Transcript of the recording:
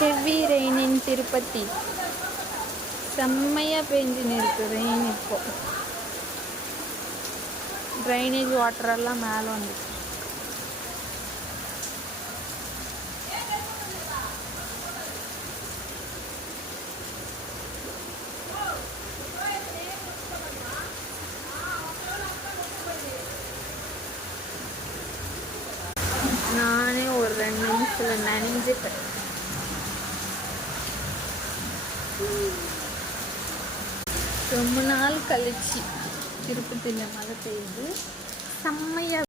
Heavy rain இன் திருப்பதி. செம்மையாக பெஞ்சுன்னு இருக்கு rain. இப்போ ட்ரைனேஜ் வாட்டரெல்லாம் மேலே வந்துச்சு. நானே ஒரு 2 நிமிஷத்தில் நனைஞ்சிட்டேன். ரொம்ப நாள் கழிச்சு திருப்பதியில் மழை பெய்யுது. செம்மையாக